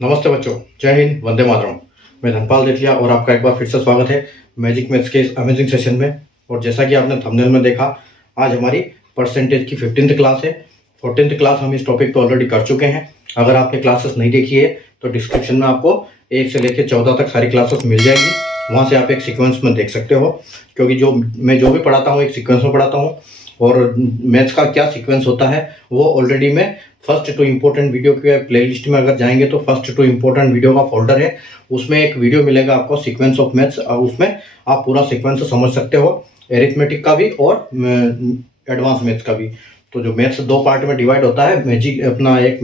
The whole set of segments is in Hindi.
नमस्ते बच्चों, जय हिंद, वंदे मातरम। मैं धनपाल देथिया और आपका एक बार फिर से स्वागत है मैजिक मैथ्स के इस अमेजिंग सेशन में। और जैसा कि आपने थंबनेल में देखा, आज हमारी परसेंटेज की 15th क्लास है। 14th क्लास हम इस टॉपिक पे ऑलरेडी कर चुके हैं। अगर आपने क्लासेस नहीं देखी है तो डिस्क्रिप्शन में आपको 1 से लेकर 14 तक सारी क्लासेस मिल जाएगी। वहाँ से आप एक सीक्वेंस में देख सकते हो, क्योंकि मैं जो भी पढ़ाता हूँ एक सीक्वेंस में पढ़ाता हूँ। और मैथ्स का क्या सीक्वेंस होता है वो ऑलरेडी मैं फर्स्ट टू इम्पोर्टेंट वीडियो के प्लेलिस्ट में अगर जाएंगे तो फर्स्ट टू इम्पोर्टेंट वीडियो का फोल्डर है, उसमें एक वीडियो मिलेगा आपको सीक्वेंस ऑफ मैथ्स। उसमें आप पूरा सीक्वेंस समझ सकते हो, एरिथमेटिक का भी और एडवांस मैथ्स का भी। तो जो मैथ्स दो पार्ट में डिवाइड होता है, मैजिक अपना एक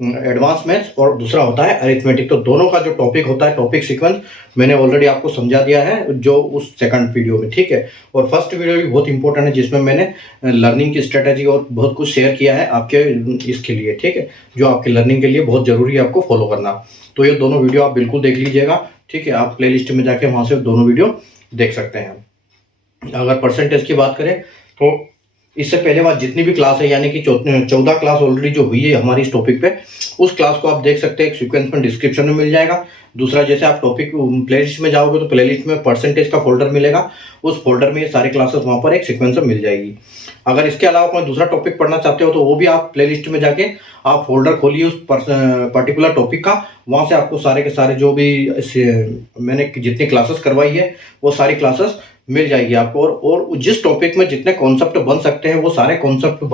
एडवांस मैथ्स और दूसरा होता है अरिथमेटिक। तो दोनों का जो टॉपिक होता है, टॉपिक सीक्वेंस मैंने ऑलरेडी आपको समझा दिया है जो उस सेकंड वीडियो में, ठीक है। और फर्स्ट वीडियो भी बहुत इंपॉर्टेंट है, जिसमें मैंने लर्निंग की स्ट्रेटेजी और बहुत कुछ शेयर किया है आपके इसके लिए, ठीक है, जो आपकी लर्निंग के लिए बहुत जरूरी है आपको फॉलो करना। तो ये दोनों वीडियो आप बिल्कुल देख लीजिएगा, ठीक है। आप प्ले लिस्ट में जाके वहाँ से दोनों वीडियो देख सकते हैं। अगर परसेंटेज की बात करें तो इससे पहले बात जितनी भी क्लास है, यानी कि 14 क्लास ऑलरेडी जो हुई है हमारी इस टॉपिक पे, उस क्लास को आप देख सकते हैं। एक सीक्वेंस में डिस्क्रिप्शन में मिल जाएगा। दूसरा, जैसे आप टॉपिक प्लेलिस्ट में जाओगे तो प्लेलिस्ट में परसेंटेज का फोल्डर मिलेगा, उस फोल्डर में ये सारी क्लासेस वहां पर एक सीक्वेंस में मिल जाएगी। अगर इसके अलावा कोई दूसरा टॉपिक पढ़ना चाहते हो तो वो भी आप प्लेलिस्ट में जाके आप फोल्डर खोलिए उस पर्टिकुलर टॉपिक का। वहां से आपको सारे के सारे जो भी मैंने जितनी क्लासेस करवाई है वो सारी क्लासेस मिल जाएगी आपको। और जिस टॉपिक में जितने कॉन्सेप्ट बन सकते हैं वो सारे कॉन्सेप्ट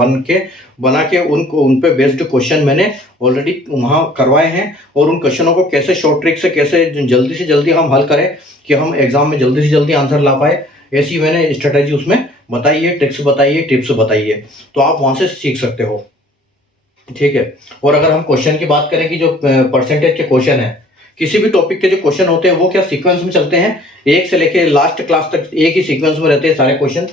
बना के उन पे बेस्ड क्वेश्चन मैंने ऑलरेडी वहाँ करवाए हैं। और उन क्वेश्चनों को कैसे शॉर्ट ट्रिक से कैसे जल्दी से जल्दी हम हल करें कि हम एग्जाम में जल्दी से जल्दी आंसर ला पाए, ऐसी मैंने स्ट्रेटेजी उसमें बताई है, ट्रिक्स बताई है, टिप्स बताई है। तो आप वहाँ से सीख सकते हो, ठीक है। और अगर हम क्वेश्चन की बात करें कि जो परसेंटेज के क्वेश्चन है, किसी भी टॉपिक के जो क्वेश्चन होते हैं वो क्या सीक्वेंस में चलते हैं, एक से लेके लास्ट क्लास तक एक ही सीक्वेंस में रहते हैं सारे क्वेश्चन।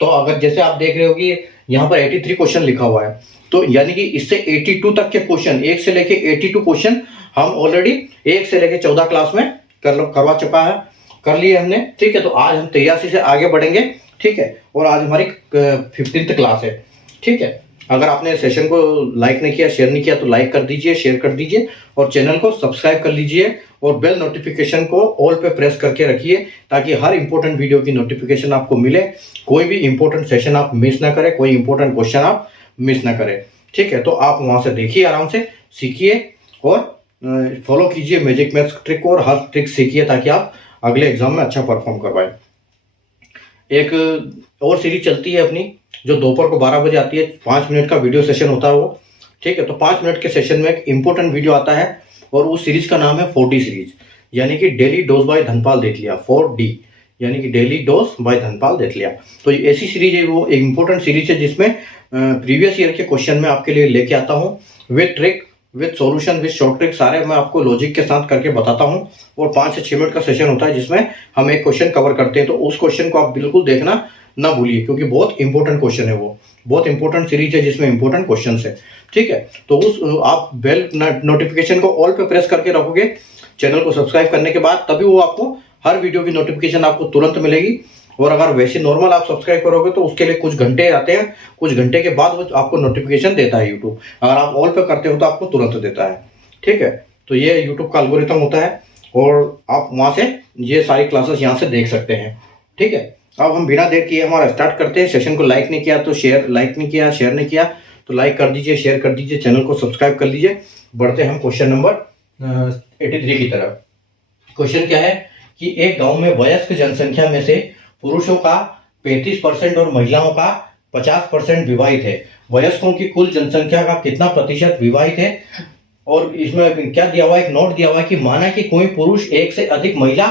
तो अगर जैसे आप देख रहे हो कि यहाँ पर 83 क्वेश्चन लिखा हुआ है, तो यानी कि इससे 82 तक के क्वेश्चन, 1 से लेके 82 क्वेश्चन हम ऑलरेडी 1 से लेके 14 क्लास में करवा चुका है, कर लिए हमने, ठीक है। तो आज हम 83 से आगे बढ़ेंगे, ठीक है। और आज हमारी 15th क्लास है, ठीक है। अगर आपने सेशन को लाइक नहीं किया, शेयर नहीं किया तो लाइक कर दीजिए, शेयर कर दीजिए और चैनल को सब्सक्राइब कर लीजिए और बेल नोटिफिकेशन को ऑल पे प्रेस करके रखिए, ताकि हर इंपॉर्टेंट वीडियो की नोटिफिकेशन आपको मिले। कोई भी इंपॉर्टेंट सेशन आप मिस ना करें, कोई इंपॉर्टेंट क्वेश्चन आप मिस ना करें, ठीक है। तो आप वहां से देखिए, आराम से सीखिए और फॉलो कीजिए मैजिक मैथ्स ट्रिक और हर ट्रिक सीखिए, ताकि आप अगले एग्जाम में अच्छा परफॉर्म कर पाए। एक और सीरीज चलती है अपनी, जो दोपहर को 12 बजे आती है, 5 मिनट का वीडियो सेशन होता है वो, ठीक है। तो 5 मिनट के सेशन में एक इंपॉर्टेंट वीडियो आता है और उस सीरीज का नाम है 4D सीरीज, यानी कि daily dose by Dhanpal Dethia. 4D यानी कि daily dose by Dhanpal Dethia. तो ये ऐसी सीरीज है, वो एक इंपॉर्टेंट सीरीज है जिसमें प्रीवियस ईयर के क्वेश्चन में आपके लिए लेके आता हूँ with trick, with solution, with short trick, सारे मैं आपको लॉजिक के साथ करके बताता हूँ। और 5 से 6 मिनट का सेशन होता है जिसमें हम एक क्वेश्चन कवर करते हैं। तो उस क्वेश्चन को आप बिल्कुल देखना ना भूलिए, क्योंकि बहुत इंपॉर्टेंट क्वेश्चन है, वो बहुत इंपॉर्टेंट सीरीज है जिसमें इंपॉर्टेंट क्वेश्चन है, ठीक है। तो उस आप बेल नोटिफिकेशन को ऑल पे प्रेस करके रखोगे चैनल को सब्सक्राइब करने के बाद, तभी वो आपको हर वीडियो की नोटिफिकेशन आपको तुरंत मिलेगी। और अगर वैसे नॉर्मल आप सब्सक्राइब करोगे तो उसके लिए कुछ घंटे आते हैं, कुछ घंटे के बाद वो आपको नोटिफिकेशन देता है यूट्यूब। अगर आप ऑल पे करते हो तो आपको तुरंत देता है, ठीक है। तो ये यूट्यूब का एल्गोरिथम होता है और आप वहां से ये सारी क्लासेस यहाँ से देख सकते हैं, ठीक है। अब हम बिना देर किए हमारा स्टार्ट करते हैं। सेशन को लाइक नहीं किया तो शेयर नहीं किया तो लाइक कर दीजिए, शेयर कर दीजिए, चैनल को सब्सक्राइब कर लीजिए। बढ़ते हैं हम क्वेश्चन नंबर 83 की तरफ। क्वेश्चन क्या है कि एक गांव में वयस्क जनसंख्या में से पुरुषों का 35% और महिलाओं का 50% विवाहित है। वयस्कों की कुल जनसंख्या का कितना प्रतिशत विवाहित है? और इसमें क्या दिया हुआ है, एक नोट दिया हुआ है कि माना कि कोई पुरुष एक से अधिक महिला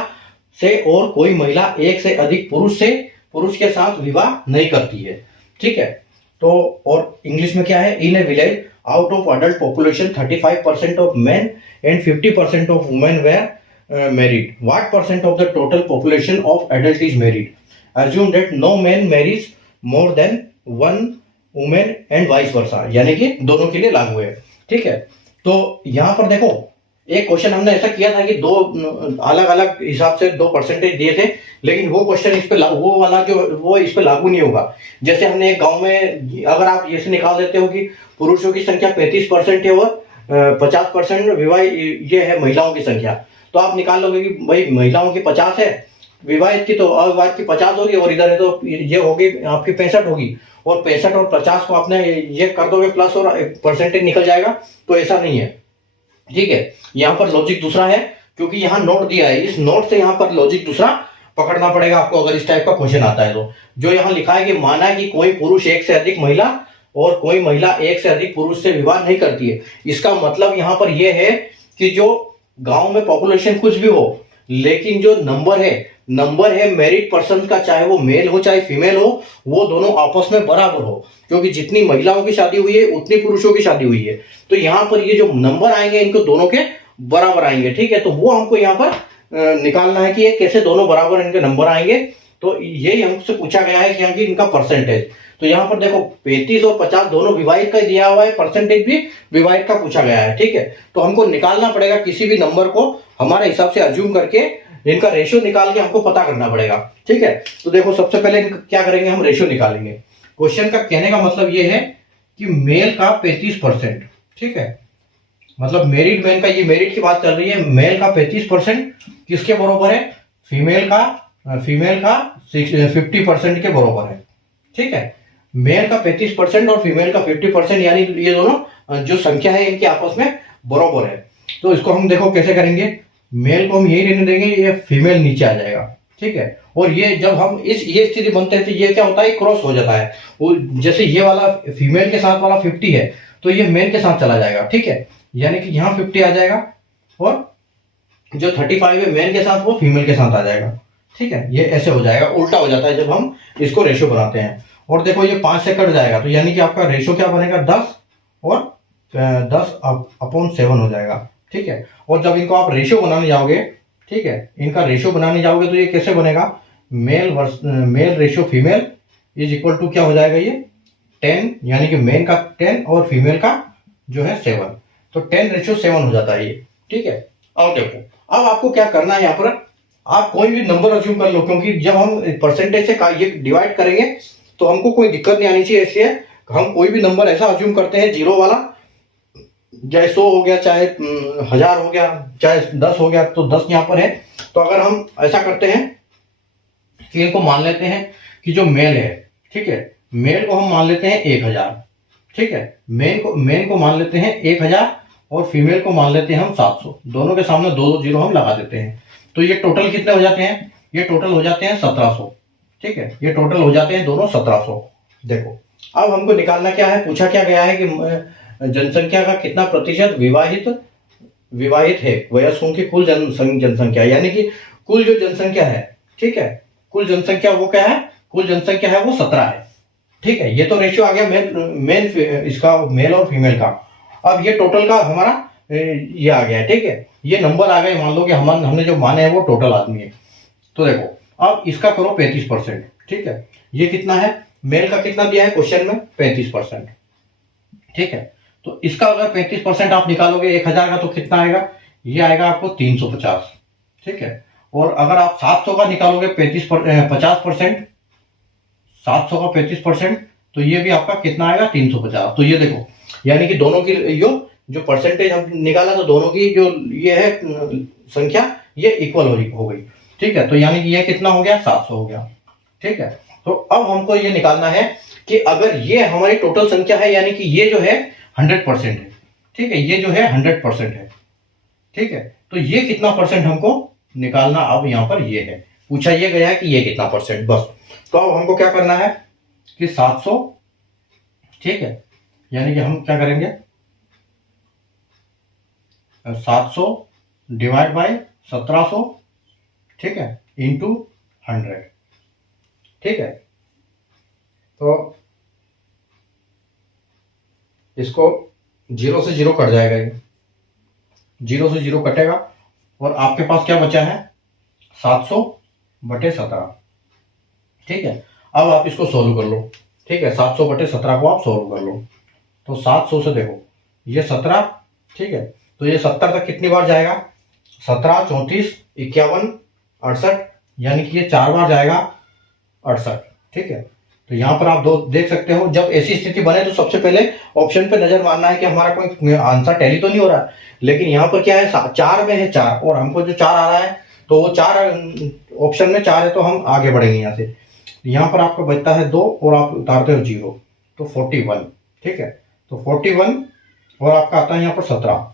से और कोई महिला एक से अधिक पुरुष के साथ विवाह नहीं करती है, ठीक है। तो और इंग्लिश में क्या है, in a village out of adult population 35% of men and 50% of women were married, what percent of the total population of adult is married? Assume that no man marries more than one woman and vice versa, यानी कि दोनों के लिए लागू है, ठीक है। तो यहाँ पर देखो, एक क्वेश्चन हमने ऐसा किया था कि दो अलग अलग हिसाब से 2 परसेंटेज दिए थे, लेकिन वो क्वेश्चन इस पे वो वाला जो वो इस पे लागू नहीं होगा। जैसे हमने एक गांव में, अगर आप ये से निकाल देते हो कि पुरुषों की संख्या 35% है और 50% विवाहित ये है महिलाओं की संख्या, तो आप निकाल लोगे कि भाई महिलाओं की 50 है, विवाहित की तो अविवाहित की 50 होगी, और इधर है तो ये होगी आपकी 65 होगी, और 65 और 50 को आपने ये कर दोगे प्लस और परसेंटेज निकल जाएगा। तो ऐसा नहीं है, ठीक है। यहाँ पर लॉजिक दूसरा है, क्योंकि यहाँ नोट दिया है, इस नोट से यहाँ पर लॉजिक दूसरा पकड़ना पड़ेगा आपको अगर इस टाइप का क्वेश्चन आता है तो। जो यहाँ लिखा है कि माना कि कोई पुरुष एक से अधिक महिला और कोई महिला एक से अधिक पुरुष से विवाह नहीं करती है, इसका मतलब यहाँ पर यह है कि जो गांव में पॉपुलेशन कुछ भी हो, लेकिन जो नंबर है मैरिड पर्सन का, चाहे वो मेल हो चाहे फीमेल हो, वो दोनों आपस में बराबर हो, क्योंकि जितनी महिलाओं की शादी हुई है उतनी पुरुषों की शादी हुई है। तो यहाँ पर ये जो नंबर आएंगे इनको दोनों के बराबर आएंगे, ठीक है। तो वो हमको यहाँ पर निकालना है कि ये कैसे दोनों बराबर इनके नंबर आएंगे। तो यही हमसे पूछा गया है कि यहाँ की इनका परसेंटेज। तो यहाँ पर देखो 35 और 50 दोनों विवाहित का दिया हुआ है, परसेंटेज भी विवाहित का पूछा गया है, ठीक है। तो हमको निकालना पड़ेगा किसी भी नंबर को हमारे हिसाब से अज्यूम करके, इनका रेशियो निकाल के हमको पता करना पड़ेगा, ठीक है। तो देखो सबसे पहले क्या करेंगे, हम रेशियो निकालेंगे। क्वेश्चन का कहने का मतलब ये है कि मेल का 35%, ठीक है, मतलब मेरिड मैन का, ये मेरिड की बात चल रही है, मेल का 35% किसके बराबर है, फीमेल का 50% के बराबर है, ठीक है। मेल का 35% और फीमेल का 50%, यानी ये दोनों जो संख्या है इनकी आपस में बराबर है। तो इसको हम देखो कैसे करेंगे, मेल को हम यही रहने देंगे, ये फीमेल नीचे आ जाएगा, ठीक है। और ये जब हम ये स्थिति बनते हैं तो ये क्या होता है, क्रॉस हो जाता है। वो जैसे ये वाला फीमेल के साथ वाला 50 है तो ये मेल के साथ चला जाएगा, ठीक है, यानी कि यहाँ 50 आ जाएगा, और जो 35 है मेल के साथ वो फीमेल के साथ आ जाएगा, ठीक है। ये ऐसे हो जाएगा, उल्टा हो जाता है जब हम इसको रेशियो बनाते हैं। और देखो ये 5 से कट जाएगा, तो यानी कि आपका रेशियो क्या बनेगा, 10 और 10/7 हो जाएगा, ठीक है। और जब इनको आप रेशियो बनाने जाओगे, ठीक है, इनका रेशियो बनाने जाओगे तो ये कैसे बनेगा, male ratio female is equal to क्या हो जाएगा, ये 10, यानी कि मेन का 10 और फीमेल का जो है 7, तो 10:7 हो जाता है ये, ठीक है। अब देखो, अब आपको क्या करना है, यहाँ पर आप कोई भी नंबर अज्यूम कर लो, क्योंकि जब हम परसेंटेज से ये डिवाइड करेंगे तो हमको कोई दिक्कत नहीं आनी चाहिए, इसलिए हम कोई भी नंबर ऐसा अज्यूम करते हैं जीरो वाला, चाहे 100 हो गया, चाहे 1000 हो गया, चाहे 10 हो गया, तो 10 यहाँ पर है। तो अगर हम ऐसा करते हैं कि इनको मान लेते हैं कि जो मेल है, ठीक है, मेल को हम मान लेते हैं 1000, ठीक है, मेन को मान लेते हैं 1000 और फीमेल को मान लेते हैं हम 700, दोनों के सामने 2 जीरो हम लगा देते हैं। तो ये टोटल कितने हो जाते हैं, ये टोटल हो जाते हैं 1700, ठीक है, ये टोटल हो जाते हैं दोनों 1700। देखो अब हमको निकालना क्या है, पूछा क्या गया है कि जनसंख्या का कितना प्रतिशत विवाहित है वयस्कों की कुल जनसंख्या, यानी कि कुल जो जनसंख्या है, ठीक है, कुल जनसंख्या वो क्या है, कुल जनसंख्या है वो 17 है, ठीक है। ये तो रेशियो आ गया मेन इसका, मेल और फीमेल का। अब ये टोटल का हमारा ये आ गया, ठीक है, ये नंबर आ गए, मान लो कि हमने जो माने हैं वो टोटल आदमी है। तो देखो अब इसका करो 35%, ठीक है, ये कितना है, मेल का कितना दिया है क्वेश्चन में, 35%, ठीक है। तो इसका अगर 35% आप निकालोगे 1000 का तो कितना आएगा, ये आएगा आपको 350, ठीक है। और अगर आप 700 का निकालोगे 50%, 700 का 35%, तो ये भी आपका कितना आएगा, 350। तो ये देखो, यानी कि दोनों की जो परसेंटेज हम निकाला तो दोनों की जो ये है संख्या ये इक्वल हो गई, ठीक है। तो यानी कि ये कितना हो गया, 700 हो गया, ठीक है। तो अब हमको ये निकालना है कि अगर ये हमारी टोटल संख्या है, यानी कि ये जो है 100% है, ठीक है, ये जो है 100% है, ठीक है, तो ये कितना परसेंट हमको निकालना, अब यहाँ पर ये है, पूछा ये गया है कि ये कितना परसेंट, बस। तो अब हमको क्या करना है कि 700, ठीक है, यानी कि हम क्या करेंगे, 700 डिवाइड बाय 1700, ठीक है, इंटू 100, ठीक है। तो इसको 0 से 0 कट जाएगा, ये 0 से 0 कटेगा और आपके पास क्या बचा है, 700/17, ठीक है। अब आप इसको सोल्व कर लो, ठीक है, 700/17 को आप सोल्व कर लो। तो 700 से देखो ये 17, ठीक है, तो ये 70 तक कितनी बार जाएगा, 17, 34, 51, 68, यानी कि ये 4 बार जाएगा 68, ठीक है। तो यहाँ पर आप दो देख सकते हो, जब ऐसी स्थिति बने तो सबसे पहले ऑप्शन पे नजर मारना है कि हमारा कोई आंसर टैली तो नहीं हो रहा है। लेकिन यहाँ पर क्या है, 4 में है 4 और हमको जो 4 आ रहा है तो वो 4 ऑप्शन में 4 है तो हम आगे बढ़ेंगे यहाँ से। यहाँ पर आपको बचता है 2 और आप उतारते हो 0 तो 41। ठीक है, तो 41 और आपका आता है यहाँ पर 17,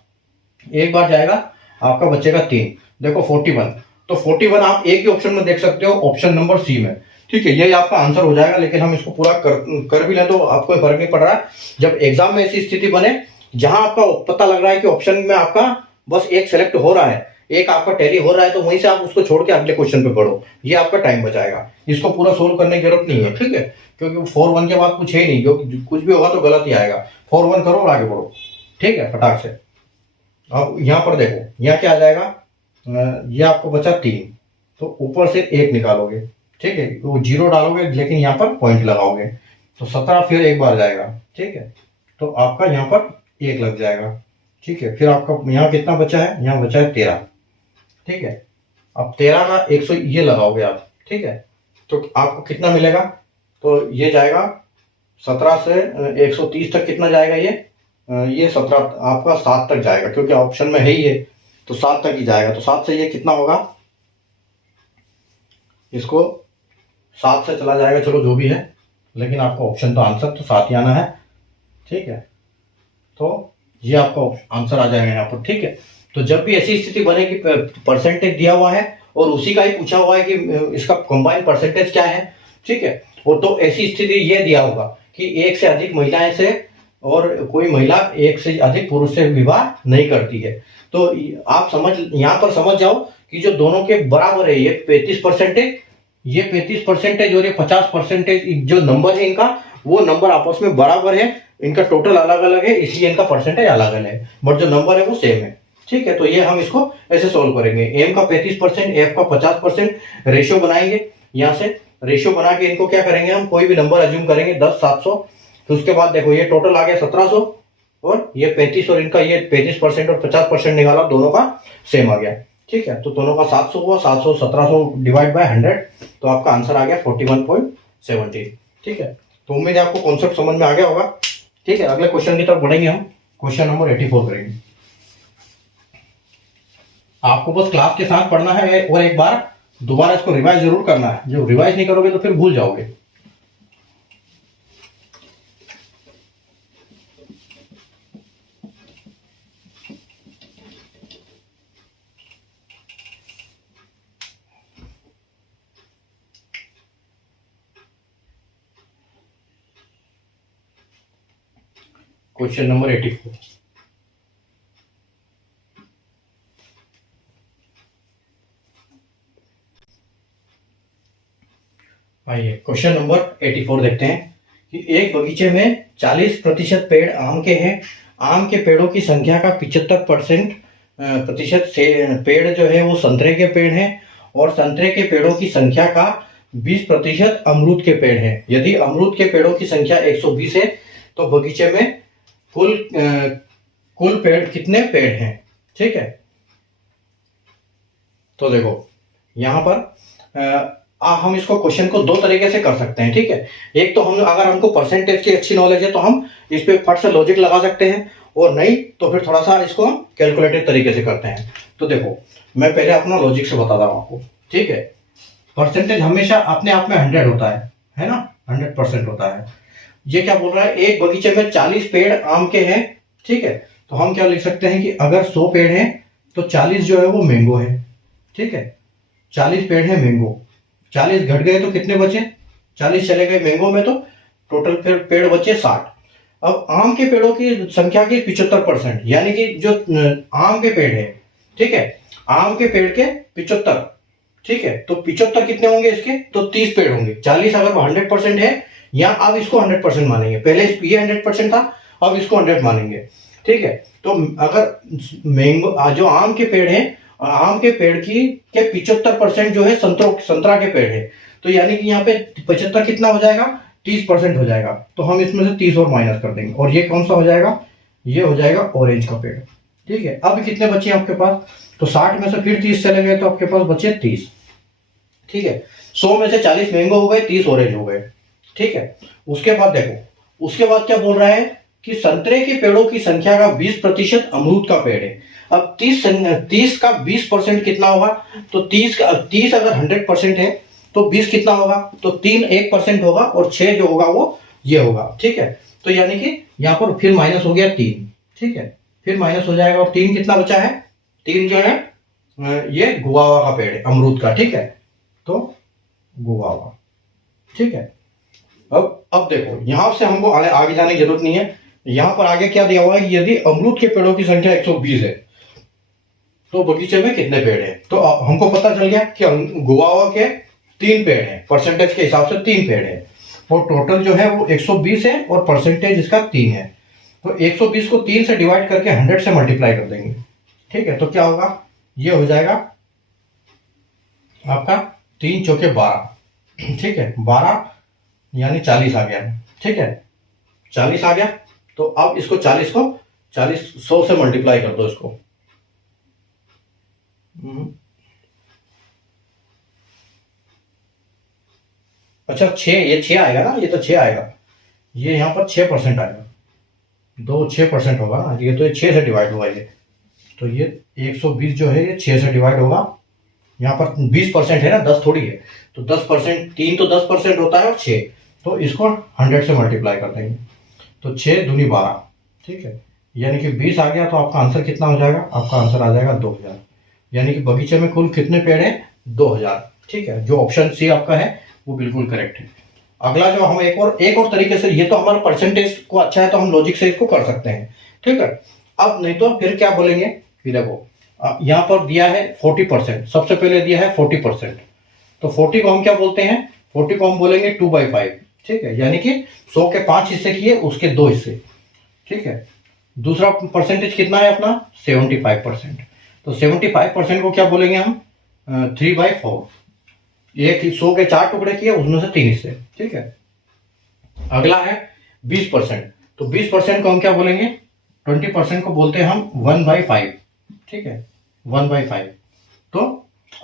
एक बार जाएगा आपका बचेगा 3। देखो 41, तो 41 आप एक ही ऑप्शन में देख सकते हो, ऑप्शन नंबर सी में। ठीक है, यही आपका आंसर हो जाएगा। लेकिन हम इसको पूरा कर भी लें तो आपको फर्क नहीं पड़ रहा है। जब एग्जाम में ऐसी स्थिति बने जहां आपका पता लग रहा है कि ऑप्शन में आपका बस एक सेलेक्ट हो रहा है, एक आपका टैली हो रहा है, तो वहीं से आप उसको छोड़ के अगले क्वेश्चन पे बढ़ो, ये आपका टाइम बचाएगा। इसको पूरा सोल्व करने की जरूरत नहीं है। ठीक है, क्योंकि 4-1 के बाद कुछ है नहीं, जो कुछ भी होगा तो गलत ही आएगा। 4-1 करो और आगे बढ़ो। ठीक है, फटाक से। अब यहाँ पर देखो, यहाँ क्या आ जाएगा, ये आपको बचा 3, तो ऊपर से 1 निकालोगे। ठीक है, वो 0 डालोगे लेकिन यहाँ पर पॉइंट लगाओगे तो 17 फिर एक बार जाएगा। ठीक है, तो आपका यहाँ पर 1 लग जाएगा। ठीक है, फिर आपका यहाँ कितना बचा है, यहाँ बचा है 13। ठीक है, अब 13 का 100 ये लगाओगे आप। ठीक है, तो आपको कितना मिलेगा, तो ये जाएगा 17 से 130 तक कितना जाएगा, ये 17 आपका 7 तक जाएगा, क्योंकि ऑप्शन में है ही है तो 7 तक ही जाएगा। तो 7 से ये कितना होगा, इसको 7 से चला जाएगा, चलो जो भी है, लेकिन आपका ऑप्शन तो आंसर तो 7 ही आना है। ठीक है, तो ये आपका आंसर आ जाएगा यहाँ पर। ठीक है, तो जब भी ऐसी स्थिति बने कि परसेंटेज दिया हुआ है और उसी का ही पूछा हुआ है कि इसका कंबाइंड परसेंटेज क्या है। ठीक है, और तो ऐसी स्थिति ये दिया होगा कि एक से अधिक महिलाएं से और कोई महिला एक से अधिक पुरुष से विवाह नहीं करती है, तो आप यहाँ पर समझ जाओ कि जो दोनों के बराबर है, ये 35%, ये 35% और ये 50% जो नंबर है इनका, वो नंबर आपस में बराबर है। इनका टोटल अलग अलग है, इसलिए इनका परसेंटेज अलग अलग है, बट जो नंबर है वो सेम है। ठीक है, तो ये हम इसको ऐसे सोल्व करेंगे। एम का 35%, एफ का 50%, रेशियो बनाएंगे। यहाँ से रेशियो बना के इनको क्या करेंगे, हम कोई भी नंबर अज्यूम करेंगे 10, 700। तो उसके बाद देखो ये टोटल आ गया 1700 और ये 35 और इनका ये 35% और 50% निकाला, दोनों का सेम आ गया। ठीक है, तो दोनों का 700 हुआ, 700 1700 डिवाइड बाय 100, तो आपका आंसर आ गया 41.17। ठीक है, तो उम्मीद है आपको कॉन्सेप्ट समझ में आ गया होगा। ठीक है, अगले क्वेश्चन की तरफ बढ़ेंगे हम। क्वेश्चन नंबर 84 करेंगे। आपको बस क्लास के साथ पढ़ना है और एक बार दोबारा इसको रिवाइज जरूर करना है। जो रिवाइज नहीं करोगे तो फिर भूल जाओगे। Question number 84। आइए क्वेश्चन नंबर 84 देखते हैं कि एक बगीचे में 40% पेड़ आम के हैं। आम के पेड़ों की संख्या का 75% से पेड़ जो है वो संतरे के पेड़ हैं और संतरे के पेड़ों की संख्या का 20% अमरूद के पेड़ हैं। यदि अमरूद के पेड़ों की संख्या 120 है तो बगीचे में कुल पेड़ कितने पेड़ हैं। ठीक है, तो देखो यहाँ पर हम इसको क्वेश्चन को दो तरीके से कर सकते हैं। ठीक है, एक तो हम अगर हमको परसेंटेज की अच्छी नॉलेज है तो हम इस पे फट से लॉजिक लगा सकते हैं, और नहीं तो फिर थोड़ा सा इसको हम कैलकुलेटेड तरीके से करते हैं। तो देखो मैं पहले अपना लॉजिक से बताता हूँ आपको। ठीक है, परसेंटेज हमेशा अपने आप में 100 होता है ना, 100% होता है। ये क्या बोल रहा है, एक बगीचे में 40 पेड़ आम के हैं। ठीक है, तो हम क्या लिख सकते हैं कि अगर 100 पेड़ हैं तो 40 जो है वो मैंगो है। ठीक है, 40 पेड़ है मैंगो, 40 घट गए तो कितने बचे, 40 चले गए मैंगो में, तो टोटल फिर पेड़ बचे 60। अब आम के पेड़ों की संख्या की 75%, यानी कि जो आम के पेड़ है, ठीक है, आम के पेड़ के 75। ठीक है, तो 75 कितने होंगे इसके, तो 30 पेड़ होंगे। 40 अगर 100% है, या अब इसको 100% मानेंगे, पहले ये 100% था, अब इसको 100 मानेंगे। ठीक है, तो अगर मैंगो जो आम के पेड़ है, आम के पेड़ की के 75% जो है संतरा के पेड़ है, तो यानी कि यहाँ पे 75 कितना हो जाएगा, 30% हो जाएगा। तो हम इसमें से 30 और माइनस कर देंगे, और ये कौन सा हो जाएगा, ये हो जाएगा ऑरेंज का पेड़। ठीक है, अब कितने बचे आपके पास, तो 60 में से फिर 30 चले गए तो आपके पास बचे 30। ठीक है, 100 में से 40 मैंगो हो गए, 30 ऑरेंज हो गए। ठीक है। उसके बाद देखो, उसके बाद क्या बोल रहा है कि संतरे के पेड़ों की संख्या का 20% अमरूद का पेड़ है। अब 30 का 20% कितना होगा? तो 30 अगर 100% है तो 20 कितना होगा? तो 3 1% होगा, और 6 जो होगा वो ये होगा, ठीक है। तो यानी कि यहाँ पर फिर माइनस हो गया 3, ठीक है, फिर माइनस हो जाएगा, और 3 कितना बचा है? 3 जो है ये गुआवा का पेड़ है, अमरूद का, ठीक है। तो गुआवा, ठीक है। अब देखो, यहां से हमको आगे जाने की जरूरत नहीं है। यहां पर आगे क्या दिया हुआ है? यदि अमरूद के पेड़ों की संख्या 120 है तो बगीचे में कितने पेड़ हैं? तो हमको पता चल गया कि गुआवा के 3 पेड़ हैं, परसेंटेज के हिसाब से 3 पेड़ हैं, और टोटल जो है वो 120 है, और परसेंटेज इसका 3 है। तो 120 को 3 से डिवाइड करके 100 से मल्टीप्लाई कर देंगे, ठीक है। तो क्या होगा? ये हो जाएगा आपका 3 चौके 12, ठीक है, 12 यानी 40 आ गया, ठीक है, 40 आ गया। तो अब इसको 40 को 100 से मल्टीप्लाई कर दो इसको। अच्छा, 6, ये 6 आएगा ना, ये तो 6 आएगा, ये यहाँ पर 6% आएगा, 6% होगा ना, ये तो 6 से डिवाइड होगा ये। तो ये 120 जो है ये 6 से डिवाइड होगा, यहाँ पर 20% है ना, 10 थोड़ी है, तो 10%, 3 तो 10% होता है, और 6, तो इसको 100 से मल्टीप्लाई कर देंगे। तो 6 दूनी 12, ठीक है, यानी कि 20 आ गया। तो आपका आंसर कितना हो जाएगा? आपका आंसर आ जाएगा 2000, यानी कि बगीचे में कुल कितने पेड़ हैं? 2000, ठीक है। जो ऑप्शन सी आपका है वो बिल्कुल करेक्ट है। अगला जो हम एक और तरीके से, ये तो हमारा परसेंटेज को अच्छा है तो हम लॉजिक से इसको कर सकते हैं, ठीक है। अब नहीं तो फिर क्या बोलेंगे कि देखो, यहाँ पर दिया है 40%, सबसे पहले दिया है 40%, तो 40 को हम क्या बोलते हैं? 40 को हम बोलेंगे 2/5, ठीक है, यानी कि 100 के 5 हिस्से किए, उसके 2 हिस्से, ठीक है। दूसरा परसेंटेज कितना है अपना? 75%, तो 75% को क्या बोलेंगे हम? 3/4, एक 100 के 4 टुकड़े किए, उसमें से 3 हिस्से, ठीक है। अगला है 20%, तो 20% को हम क्या बोलेंगे? 20% को बोलते हैं हम 1/5, ठीक है, 1/5। तो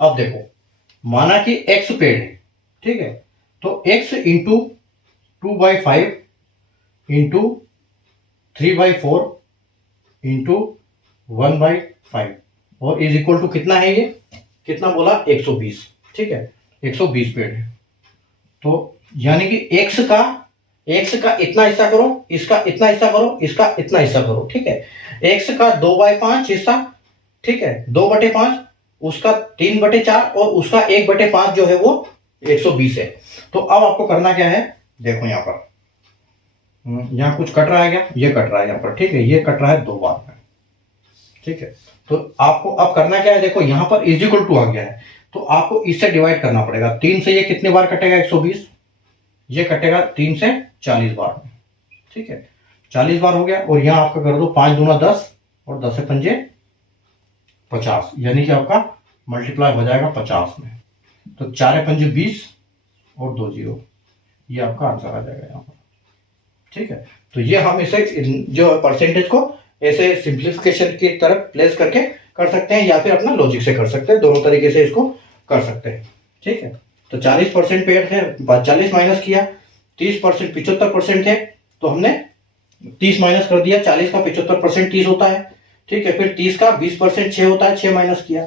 अब देखो, माना कि x पेड़ है, ठीक है, तो x इंटू 2/5 इंटू 3/4 इंटू 1/5, और इज इक्वल टू कितना है? ये कितना बोला? 120, ठीक है, 120 पेड़ है। तो यानी कि x का इतना हिस्सा करो, इसका इतना हिस्सा करो, इसका इतना हिस्सा करो, ठीक है। x का 2/5 हिस्सा, ठीक है, 2/5, उसका 3/4, और उसका 1/5 जो है वो 120 है। तो अब आपको करना क्या है? देखो यहाँ पर, यहाँ कुछ कट रहा है क्या? ये कट रहा है यहाँ पर, ठीक है, ये कट रहा है 2 बार में, ठीक है। तो आपको अब करना क्या है? देखो यहाँ पर इज इक्वल टू आ गया है, तो आपको इससे डिवाइड करना पड़ेगा। 3 से ये कितने बार कटेगा? 120, ये कटेगा 3 से 40 बार में, ठीक है, 40 बार हो गया। और यहाँ आपका कर दो 5 दूना 10, और 10 से 5 50, यानी कि आपका मल्टीप्लाई हो जाएगा 50 में। तो 4 5 20, और 2 0, ये आपका आंसर आ जाएगा यहाँ पर, ठीक है। तो ये हम इसे जो परसेंटेज को ऐसे सिंप्लीफिकेशन की तरफ प्लेस करके कर सकते हैं, या फिर अपना लॉजिक से कर सकते हैं, दोनों तरीके से इसको कर सकते हैं, ठीक है। तो 40% पेड़ है, 40 माइनस किया, 30% 75% है, तो हमने 30 माइनस कर दिया, 40 का 75% 30 होता है, ठीक है। फिर 30 का 20% 6 होता है, 6 माइनस किया,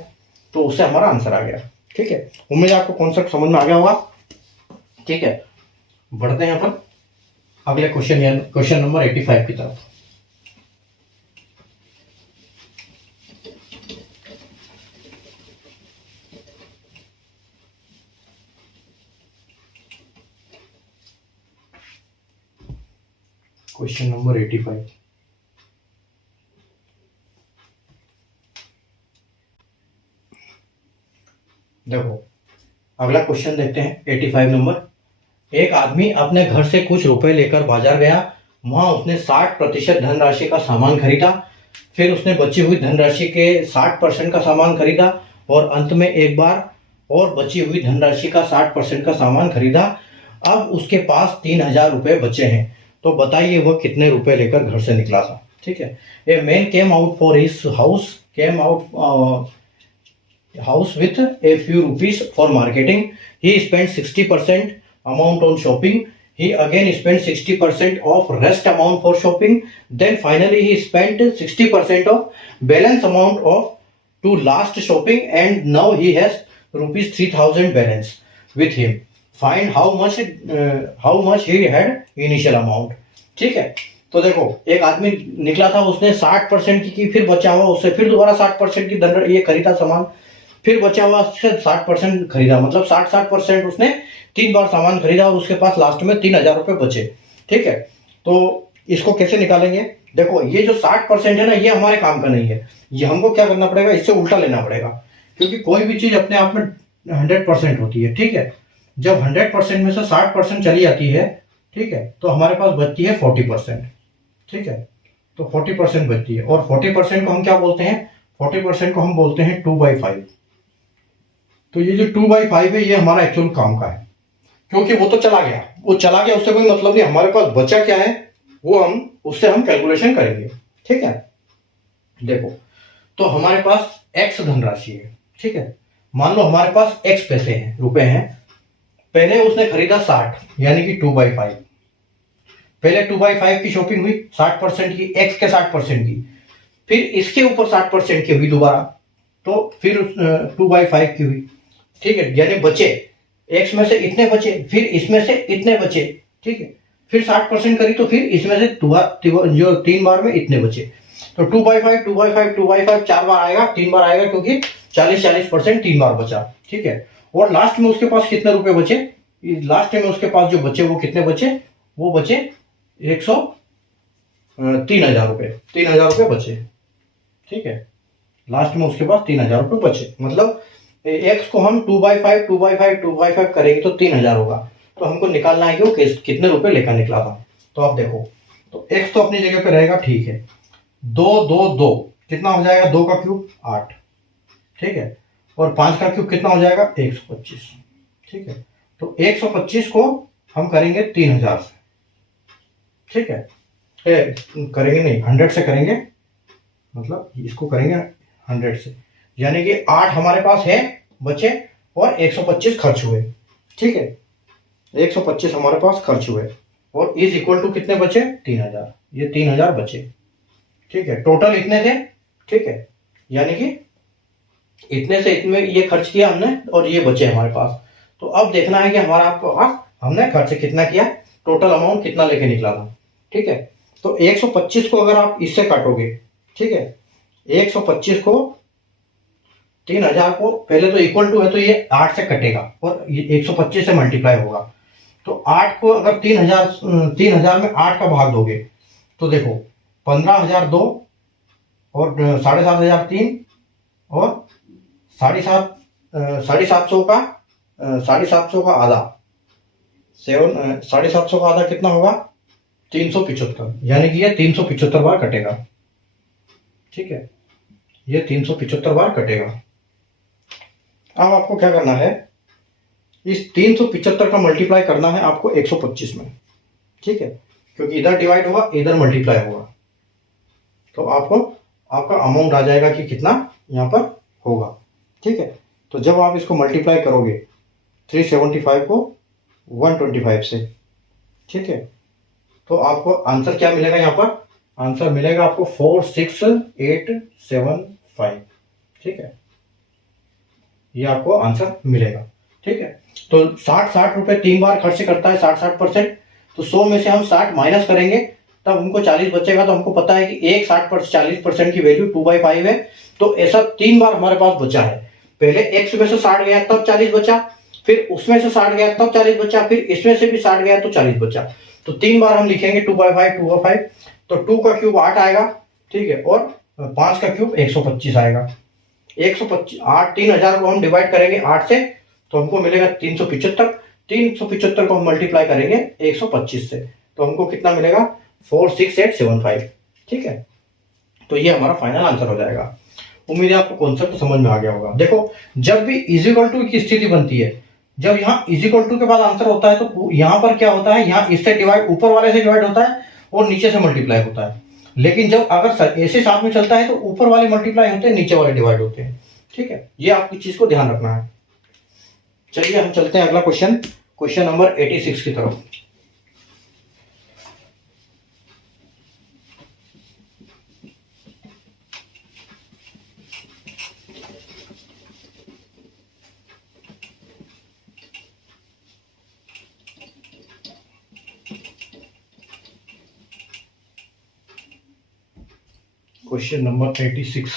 तो उससे हमारा आंसर आ गया, ठीक है। उम्मीद है आपको कॉन्सेप्ट समझ में आ गया होगा, ठीक है। बढ़ते हैं अपन अगले क्वेश्चन नंबर 85 की तरफ। क्वेश्चन नंबर 85, देखो अगला क्वेश्चन देखते हैं 85 नंबर। एक आदमी अपने घर से कुछ रुपए लेकर बाजार गया, वहां उसने 60% धनराशि का सामान खरीदा, फिर उसने बची हुई धनराशि के 60% का सामान खरीदा, और अंत में एक बार और बची हुई धनराशि का 60% का सामान खरीदा। अब उसके पास 3000 रुपये बचे हैं, तो बताइए वह कितने रुपए लेकर घर से निकला था, ठीक है। A man came out for his house with a few rupees for marketing. He spent 60% amount on shopping. he again spent 60% of rest amount for shopping, then finally he spent 60% of balance amount of to last shopping, and now he has rupees 3000 balance with him. Find how much he had initial amount. ठीक है, तो देखो एक आदमी निकला था, उसने 60% की फिर बचा हुआ उससे फिर दोबारा 60% की धन ये खरीदा सामान, फिर बचा हुआ उससे 60% खरीदा, मतलब 60% उसने 3 बार सामान खरीदा और उसके पास लास्ट में 3000 रुपये बचे। ठीक है, तो इसको कैसे निकालेंगे? देखो ये जो 60% है ना, ये हमारे काम का नहीं है, ये हमको क्या करना पड़ेगा, इससे उल्टा लेना पड़ेगा, क्योंकि कोई भी चीज अपने आप में 100% होती है। ठीक है, जब 100% में से 60% चली जाती है, ठीक है, तो हमारे पास बचती है 40%। ठीक है, तो 40% बचती है, और 40% को हम क्या बोलते हैं? 40% को हम बोलते हैं 2/5। तो ये जो 2/5 है ये हमारा एक्चुअल काम का है, क्योंकि वो तो चला गया, उससे कोई मतलब नहीं। हमारे पास बचा क्या है वो उससे हम कैलकुलेशन करेंगे। ठीक है, देखो तो हमारे पास x धनराशि है। ठीक है, मान लो हमारे पास x पैसे हैं, रुपए हैं। पहले उसने खरीदा 60, यानी कि 2/5। पहले 2/5 की शॉपिंग हुई, 60% की, x के 60% की, फिर इसके ऊपर 60% की हुई दोबारा, तो फिर 2/5 की हुई। ठीक है, यानी बचे x में से इतने बचे, फिर इसमें से इतने बचे। ठीक है, फिर 60% करी तो फिर इसमें से जो 3 बार में इतने बचे, तो 2/5 2/5 2/5 4 बार आएगा, 3 बार आएगा, क्योंकि 40% 3 बार बचा। ठीक है, और लास्ट में उसके पास कितने रुपए बचे? लास्ट में उसके पास जो बचे वो कितने बचे? वो बचे 3000 रुपये, 3000 रुपये बचे। ठीक है, लास्ट में उसके पास 3000 रुपये बचे, मतलब x को हम 2/5 2/5 2/5 करेंगे तो 3000 होगा। तो हमको निकालना है कि वो कितने रुपए लेकर निकला था। तो आप देखो, तो x तो अपनी जगह पे रहेगा, ठीक है। 2 2 2 कितना हो जाएगा? 2 का क्यूब 8। ठीक है, और 5 का क्यूब कितना हो जाएगा? 125। ठीक है, तो 125 को हम करेंगे 3000 से। ठीक है, करेंगे नहीं, 100 से करेंगे, मतलब इसको करेंगे 100 से, यानी कि 8 हमारे पास है बचे और 125 खर्च हुए। ठीक है, 125 हमारे पास खर्च हुए और इज इक्वल टू कितने बचे? 3000। ये 3000 बचे। ठीक है, टोटल इतने थे। ठीक है, यानी कि इतने से इतने ये खर्च किया हमने और ये बचे हमारे पास। तो अब देखना है कि हमारा पास हमने खर्च कितना किया, टोटल अमाउंट कितना लेके निकला था। ठीक है, तो 125 को अगर आप इससे काटोगे, ठीक है, 125 को 3000 को पहले तो इक्वल टू है तो ये 8 से कटेगा और ये 125 से मल्टीप्लाई होगा। तो 8 को अगर 3000 में 8 का भाग दोगे तो देखो 15000 2 और 7500 3 और 750 का 750 का आधा 750 का आधा कितना होगा? 375, यानी कि ये 375 बार कटेगा। ठीक है, ये 375 बार कटेगा। अब आपको क्या करना है, इस 375 का मल्टीप्लाई करना है आपको 125 में। ठीक है, क्योंकि इधर डिवाइड होगा इधर मल्टीप्लाई होगा, तो आपको आपका अमाउंट आ जाएगा कि कितना यहाँ पर होगा। ठीक है, तो जब आप इसको मल्टीप्लाई करोगे 375 को 125 से, ठीक है, तो आपको आंसर क्या मिलेगा? यहाँ पर आंसर मिलेगा आपको 46875। ठीक है, ये आपको आंसर मिलेगा। ठीक है, तो 60 रुपए 3 बार खर्च करता है, 60%। तो 100 में से हम 60 माइनस करेंगे तब हमको 40 बचेगा। तो हमको पता है कि एक 40% की वैल्यू 2/5 है। तो ऐसा 3 बार हमारे पास बचा है। पहले x में से 60 गया तब 40 बचा, फिर उसमें से 60 गया तब 40 बचा, फिर इसमें से भी 60 गया तो 40 बचा। तो 3 बार हम लिखेंगे 2/5 2/5। तो 2 का क्यूब 8 आएगा, ठीक है, और 5 का क्यूब 125 आएगा। 3000 को हम डिवाइड करेंगे 8 से तो हमको मिलेगा 375। 375 को हम मल्टीप्लाई करेंगे 125 से तो हमको कितना मिलेगा? 46875। ठीक है, तो ये हमारा फाइनल आंसर हो जाएगा। उम्मीद है आपको कॉन्सेप्ट समझ में आ गया होगा। देखो, जब भी इज इक्वल टू की स्थिति बनती है, जब यहाँ इज इक्वल टू के बाद आंसर होता है तो यहाँ पर क्या होता है, यहाँ इससे डिवाइड, ऊपर वाले से डिवाइड होता है और नीचे से मल्टीप्लाई होता है। लेकिन जब अगर ऐसे साथ में चलता है तो ऊपर वाले मल्टीप्लाई होते हैं, नीचे वाले डिवाइड होते हैं। ठीक है, ये आपकी चीज को ध्यान रखना है। चलिए हम चलते हैं अगला क्वेश्चन नंबर 86 की तरफ। Question number 86।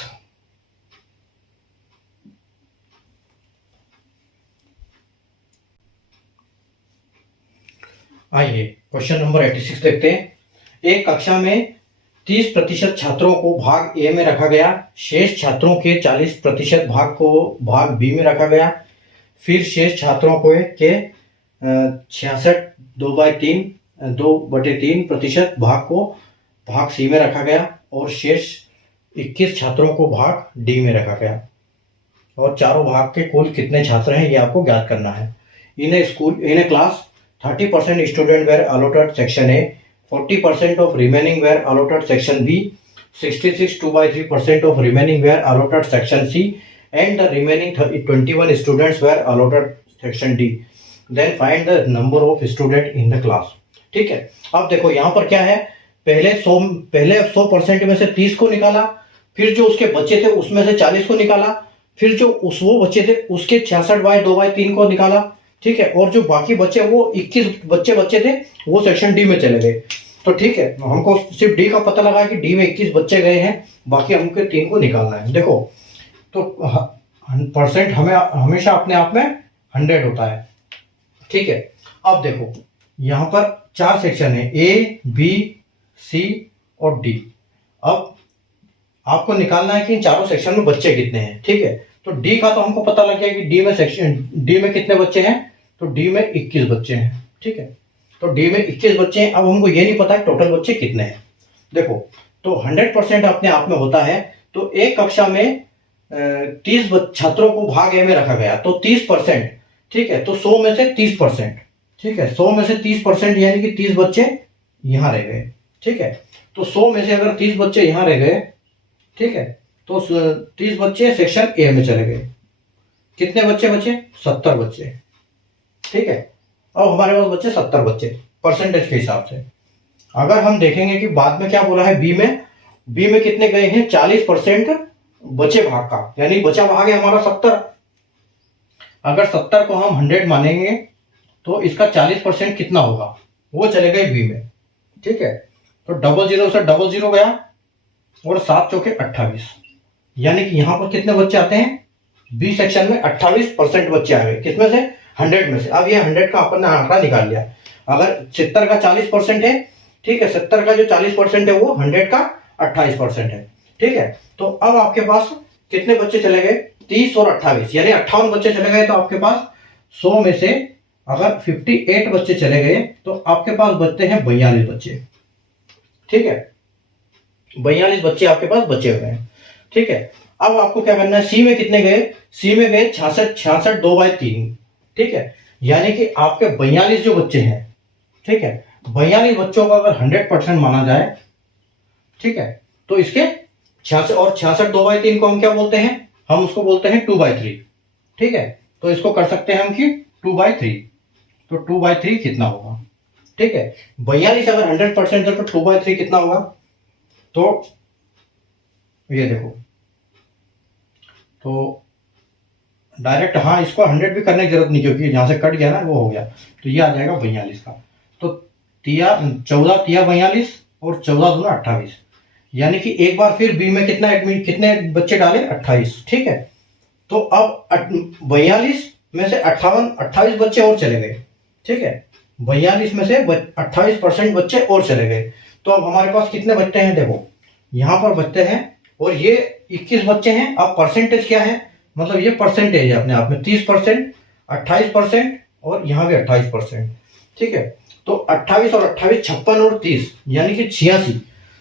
आइए क्वेश्चन नंबर 86 देखते हैं। एक कक्षा में 30% छात्रों को भाग ए में रखा गया, शेष छात्रों के 40% भाग को भाग बी में रखा गया। फिर शेष छात्रों को के 66 2/3% भाग को भाग सी में रखा गया और शेष 21 छात्रों को भाग डी में रखा गया। और चारों भाग के कुल कितने छात्र हैं ये आपको ज्ञात करना है। In A class 30% student were allotted section A, 40% of remaining were allotted section B, 66 2/3% of remaining were allotted section C, and the remaining 21 students were allotted section D. Then find the number of students in the class. ठीक है, अब देखो यहाँ पर क्या है, पहले 100% में से 30 को निकाला, फिर जो उसके बच्चे थे उसमें से 40 को निकाला, फिर जो वो बच्चे थे उसके 66/2/3 को निकाला। ठीक है, और जो बाकी बच्चे वो 21 बच्चे थे वो सेक्शन डी में चले गए। तो ठीक है, हमको सिर्फ डी का पता लगा कि डी में 21 बच्चे गए हैं, बाकी हमको 3 को निकालना है। देखो तो परसेंट हमें हमेशा अपने आप में 100 होता है। ठीक है, अब देखो यहाँ पर 4 सेक्शन है, ए बी सी और डी। अब आपको निकालना है कि इन चारों सेक्शन में बच्चे कितने हैं। ठीक है, तो डी का तो हमको पता लग गया कि डी में कितने बच्चे हैं, तो डी में 21 बच्चे हैं। ठीक है, तो डी में 21 बच्चे हैं। अब हमको ये नहीं पता टोटल बच्चे कितने हैं। देखो तो 100% अपने आप में होता है, तो एक कक्षा में 30 छात्रों को भाग ए में रखा गया, तो 30%। ठीक है, तो 100 में से 30%। ठीक है, 100 में से 30% यानी कि 30 बच्चे यहाँ रह गए। ठीक है, तो 100 में से अगर 30 बच्चे यहाँ रह गए, ठीक है, तो 30 बच्चे सेक्शन ए में चले गए। कितने बच्चे बचे? 70 बच्चे। ठीक है, अब हमारे पास बच्चे 70 बच्चे परसेंटेज के हिसाब से। अगर हम देखेंगे कि बाद में क्या बोला है, बी में कितने गए हैं, 40% बचे भाग का, यानी बचा भाग है हमारा 70। अगर 70 को हम 100 मानेंगे तो इसका 40% कितना होगा, वो चले गए बी में। ठीक है, तो 00 से 00 गया और 7 चौके 28, यानी कि यहां पर कितने बच्चे आते हैं, बी सेक्शन में 28% बच्चे आ गए। किसमें से? 100 में से। अब ये 100 का अपन ने आंकड़ा निकाल लिया। अगर 70 का 40% है, ठीक है, 70 का जो 40% है वो 100 का 28% है। ठीक है, तो अब आपके पास कितने बच्चे चले गए, 30 और 28, यानी 58 बच्चे चले गए। तो आपके पास 100 में से अगर 58 बच्चे चले गए तो आपके पास बचते हैं 42 बच्चे। ठीक है, 42 बच्चे आपके पास बचे हुए हैं। ठीक है, अब आपको क्या करना है, सी में कितने गए, सी में गए 66 2/3। ठीक है, यानी कि आपके 42 जो बच्चे हैं, ठीक है, 42 बच्चों का अगर 100% माना जाए, ठीक है, तो इसके 66 2/3 को हम क्या बोलते हैं, हम उसको बोलते हैं 2/3। ठीक है, तो इसको कर सकते हैं हम कि 2/3, तो 2/3 कितना होगा। ठीक है, 42 अगर 100% है तो 2/3 कितना होगा, तो ये देखो, तो डायरेक्ट हाँ इसको 100 भी करने की जरूरत नहीं, क्योंकि जहां से कट गया ना वो हो गया, तो ये आ जाएगा 42 का। तो 14 तिया 42 और 14 दूना 28, यानी कि एक बार फिर बी में कितने बच्चे डाले, 28। ठीक है, तो अब 42 में से 28 बच्चे और चले गए। ठीक है, 42 में से 28% बच्चे और चले गए। तो अब हमारे पास कितने बच्चे हैं, देखो यहाँ पर बच्चे हैं और ये 21 बच्चे हैं। अब परसेंटेज क्या है, मतलब ये परसेंटेज है अपने आप में, 30%, 28% और यहाँ भी 28%। ठीक है, तो 28 और 28 56 और 30 यानी कि 86।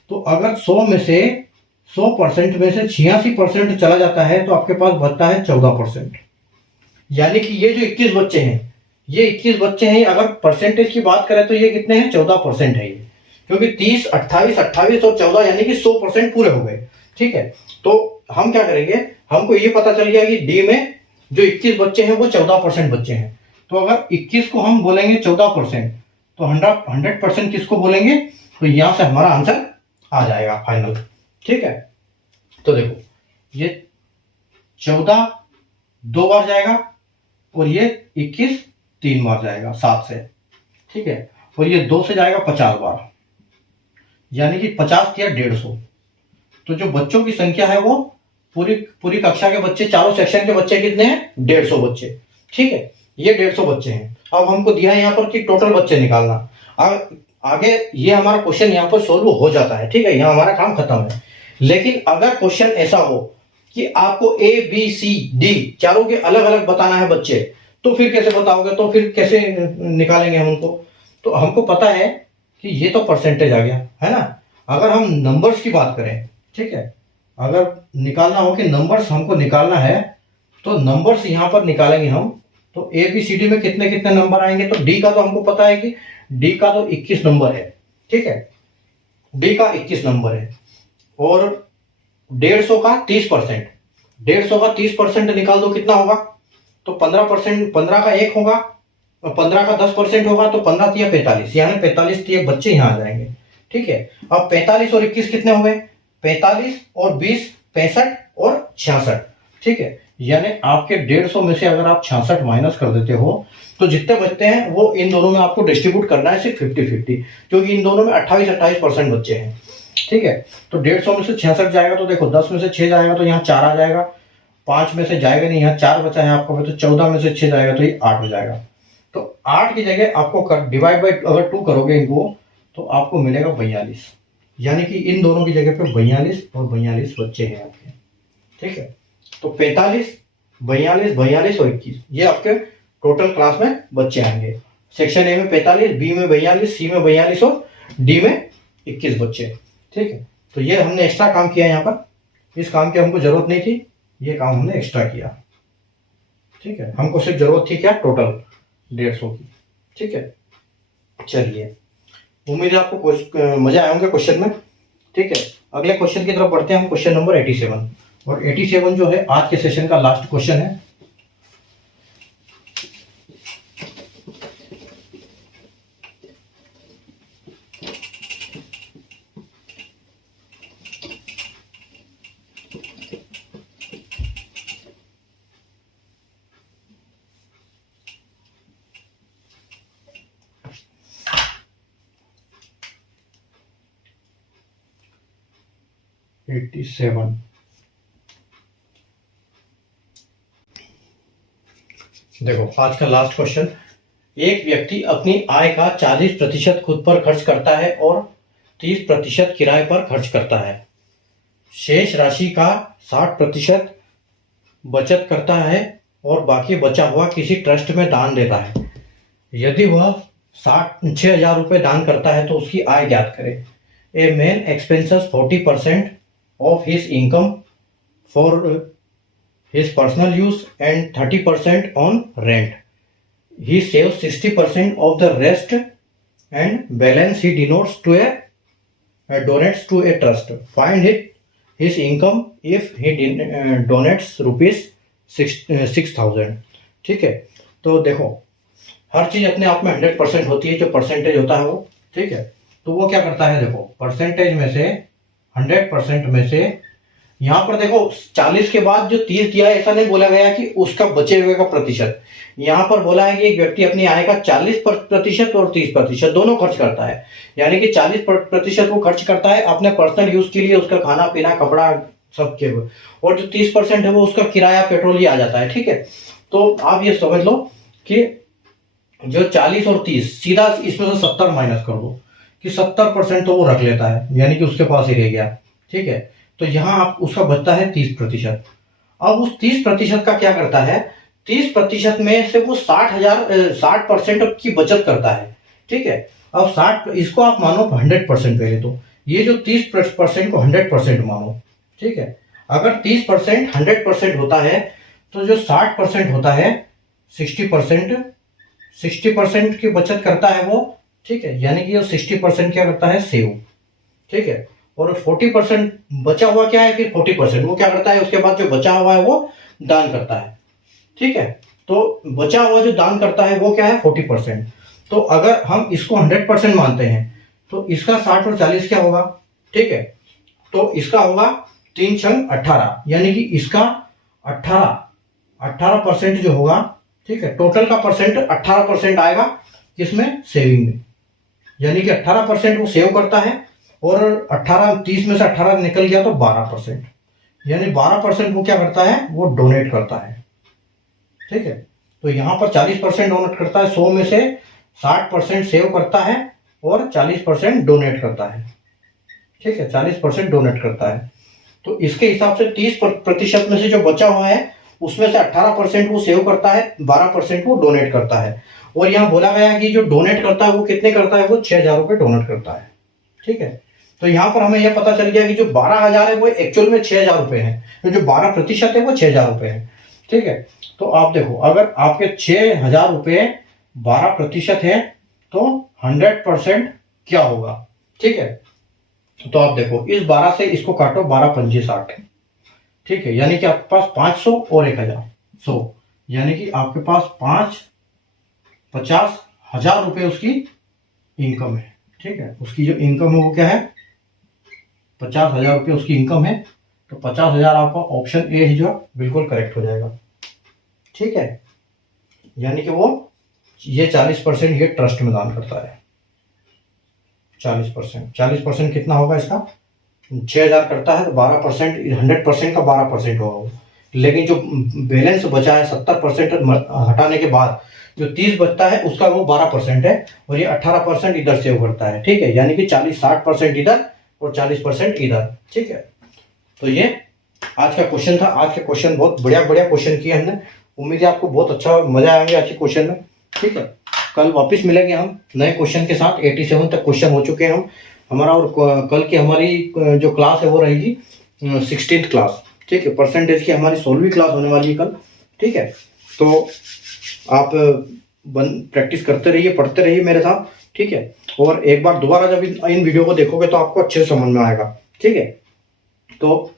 तो अगर 100 में से 100% में से 86% चला जाता है तो आपके पास बचता है 14%। यानी कि ये जो 21 बच्चे हैं, ये 21 बच्चे हैं, अगर परसेंटेज की बात करें तो ये कितने हैं, 14% है ये, क्योंकि 30, 28, 28 और 14 यानी कि 100% पूरे हो गए। ठीक है, तो हम क्या करेंगे, हमको ये पता चल गया कि डी में जो 21 बच्चे हैं वो 14% बच्चे हैं। तो अगर 21 को हम बोलेंगे 14%, तो 100% किसको बोलेंगे, तो यहां से हमारा आंसर आ जाएगा फाइनल। ठीक है, तो देखो ये 14 2 बार जाएगा और ये 21 3 बार जाएगा 7 से। ठीक है, और ये 2 से जाएगा 50 बार, यानी कि 50 या 150। तो जो बच्चों की संख्या है वो पूरी पूरी कक्षा के बच्चे, चारों सेक्शन के बच्चे कितने हैं? 150 बच्चे। ठीक है, ये 150 बच्चे हैं। अब हमको दिया है यहाँ पर कि टोटल बच्चे निकालना। आगे ये हमारा क्वेश्चन यहाँ पर सोल्व हो जाता है। ठीक है, यहाँ हमारा काम खत्म है। लेकिन अगर क्वेश्चन ऐसा हो कि आपको ए बी सी डी चारों के अलग अलग बताना है बच्चे, तो फिर कैसे बताओगे? तो फिर कैसे निकालेंगे हम उनको? तो हमको पता है कि ये तो परसेंटेज आ गया है ना। अगर हम नंबर्स की बात करें, ठीक है, अगर निकालना हो कि नंबर्स हमको निकालना है, तो नंबर्स यहाँ पर निकालेंगे हम। तो ए बी सी डी में कितने कितने नंबर आएंगे? तो डी का तो हमको पता है कि डी का तो 21 नंबर है। ठीक है, डी का 21 नंबर है। और 150 का 30%, 150 का 30% निकाल दो, कितना होगा? तो 15%, 15 का 1 होगा, 15 का 10% होगा, तो 15 तिया 45, यानी 45 तिया बच्चे यहाँ आ जाएंगे। ठीक है, अब 45 और 21 कितने हो गए? 45 और 20 65 और 66। ठीक है, यानी आपके 150 में से अगर आप 66 माइनस कर देते हो तो जितने बचते हैं वो इन दोनों में आपको डिस्ट्रीब्यूट करना है सिर्फ 50-50, क्योंकि इन दोनों में 28-28% बच्चे हैं। ठीक है, तो 150 में से 66 जाएगा तो देखो 10 में से 6 जाएगा तो यहाँ 4 आ जाएगा, 5 में से जाएगा नहीं, यहाँ 4 बचा है आपको, तो 14 में से 6 जाएगा तो ये 8 हो जाएगा। तो 8 की जगह आपको डिवाइड बाई अगर 2 करोगे इनको तो आपको मिलेगा 42, यानी कि इन दोनों की जगह पे 42 और 42 बच्चे हैं आपके। ठीक है, तो 45, 42, 42 और 21 ये आपके टोटल क्लास में बच्चे आएंगे। सेक्शन ए में 45, बी में 42, सी में 42 और डी में 21 बच्चे। ठीक है, तो ये हमने एक्स्ट्रा काम किया यहाँ पर। इस काम की हमको जरूरत नहीं थी, ये काम हमने एक्स्ट्रा किया। ठीक है, हमको सिर्फ जरूरत थी क्या? टोटल 150 की। ठीक है, चलिए, उम्मीद है आपको मजा आया होंगे क्वेश्चन में। ठीक है, अगले क्वेश्चन की तरफ बढ़ते हैं हम, क्वेश्चन नंबर 87। और 87 जो है आज के सेशन का लास्ट क्वेश्चन है। देखो आज का लास्ट क्वेश्चन। एक व्यक्ति अपनी आय का 40% खुद पर खर्च करता है और 30% किराए पर खर्च करता है। शेष राशि का 60% बचत करता है और बाकी बचा हुआ किसी ट्रस्ट में दान देता है। यदि वह 6,000 रुपये दान करता है तो उसकी आय ज्ञात करें। A man expenses 40% of his income for his personal use and 30% on rent. He saves 60% of the rest and balance he donates to a trust. Find his income if he donates rupees 6,000. ठीक है, तो देखो हर चीज अपने आप में 100% होती है, जो परसेंटेज होता है वो। ठीक है, तो वो क्या करता है? देखो परसेंटेज में से 100% में से यहाँ पर देखो 40 के बाद जो 30 दिया है, ऐसा नहीं बोला गया कि उसका बचे हुए का प्रतिशत। यहाँ पर बोला है कि एक व्यक्ति अपनी आय का 40% और 30% दोनों खर्च करता है, यानी कि 40% वो खर्च करता है अपने पर्सनल यूज के लिए, उसका खाना पीना कपड़ा सब के, और जो 30% है वो उसका किराया पेट्रोल ही आ जाता है। ठीक है, तो आप ये समझ लो कि जो 40 और 30 सीधा इसमें से 70 माइनस कर दो कि 70% तो वो रख लेता है, यानी कि उसके पास ही रह गया। ठीक है, तो यहां आप उसका बचता है 30%। अब उस 30% का क्या करता है? 30% में से वो 60% की बचत करता है। ठीक है, अब 60 इसको आप मानो 100% पहले, तो ये जो 30% को 100% मानो। ठीक है, अगर 30% 100% होता है तो जो 60% होता है 60% की बचत करता है वो। ठीक है, यानी कि जो 60% क्या करता है? सेव। ठीक है, और 40% बचा हुआ क्या है? फिर 40% वो क्या करता है? उसके बाद जो बचा हुआ है वो दान करता है। ठीक है, तो बचा हुआ जो दान करता है वो क्या है? 40%। तो अगर हम इसको 100% मानते हैं तो इसका 60 और 40 क्या होगा? ठीक है, तो इसका होगा 3 छंग 18, यानी कि इसका 18% जो होगा। ठीक है, टोटल का परसेंट 18% आएगा किसमें? सेविंग में, यानी कि 18% वो सेव करता है और 18 30 में से 18 निकल गया तो 12%, यानी 12% वो क्या करता है, वो डोनेट करता है। ठीक है, तो यहाँ पर 40% डोनेट करता है, 100 में से 60% सेव करता है और 40% डोनेट करता है। ठीक है, 40% डोनेट करता है। तो इसके हिसाब से 30% में से जो बचा हुआ है उसमें से 18% वो सेव करता है, 12% वो डोनेट करता है। और यहाँ बोला गया है कि जो डोनेट करता है वो कितने करता है, वो 6,000 रुपये डोनेट करता है। ठीक है, तो यहाँ पर हमें यह पता चल गया कि जो 12,000 है वो एक्चुअल में 6,000 रुपये है, तो जो 12% है वो 6,000 रुपये है। ठीक है, तो आप देखो, अगर आपके 6,000 रुपये 12% है तो 100% क्या होगा। ठीक है, तो आप देखो, इस 12 से इसको काटो, 12 पंजे 60। ठीक है, यानी कि आपके पास 500 और 1,000, 100, यानी कि आपके पास 50,000 रुपये उसकी इनकम है। ठीक है, उसकी जो इनकम है वो क्या है, 50,000 रुपये उसकी इनकम है। तो 50,000 आपका ऑप्शन ए है जो बिल्कुल करेक्ट हो जाएगा। ठीक है, यानी कि वो ये 40% ये ट्रस्ट में दान करता है। 40% कितना होगा इसका, 6,000 करता है तो 12%, 100% का 12% होगा वो। लेकिन जो बैलेंस बचा है 70% हटाने के बाद जो 30 बचता है उसका वो 12% है, और ये 18% इधर सेव करता है। ठीक है, यानी कि 60% इधर और 40% इधर। ठीक है, तो ये आज का क्वेश्चन था। आज के क्वेश्चन बहुत बढ़िया क्वेश्चन किए हमने। उम्मीद है आपको बहुत अच्छा मजा आएंगे आज के क्वेश्चन में। ठीक है, कल वापस मिलेंगे हम नए क्वेश्चन के साथ। 87 तक क्वेश्चन हो चुके हैं हम हमारा, और कल की हमारी जो क्लास है वो रहेगी 16th क्लास। ठीक है, परसेंटेज की हमारी 16वीं क्लास होने वाली है कल। ठीक है, तो आप प्रैक्टिस करते रहिए, पढ़ते रहिए मेरे साथ। ठीक है, और एक बार दोबारा जब इन वीडियो को देखोगे तो आपको अच्छे से समझ में आएगा। ठीक है, तो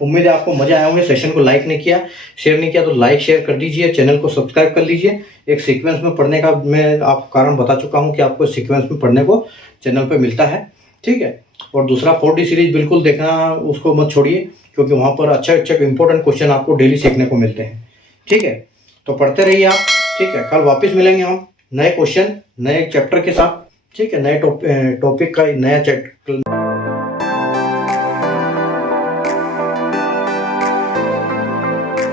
उम्मीद है आपको मजा आया होंगे। सेशन को लाइक नहीं किया, शेयर नहीं किया तो लाइक शेयर कर दीजिए, चैनल को सब्सक्राइब कर लीजिए। एक सीक्वेंस में पढ़ने का मैं आपको कारण बता चुका हूं कि आपको सीक्वेंस में पढ़ने को चैनल पे मिलता है। ठीक है, और दूसरा 4D सीरीज बिल्कुल देखना, उसको मत छोड़िए, क्योंकि वहां पर अच्छे इंपॉर्टेंट क्वेश्चन आपको डेली सीखने को मिलते हैं। ठीक है, तो पढ़ते रहिए आप। ठीक है, कल वापस मिलेंगे हम नए क्वेश्चन नए चैप्टर के साथ। ठीक है, नए टॉपिक का नया चैप्टर।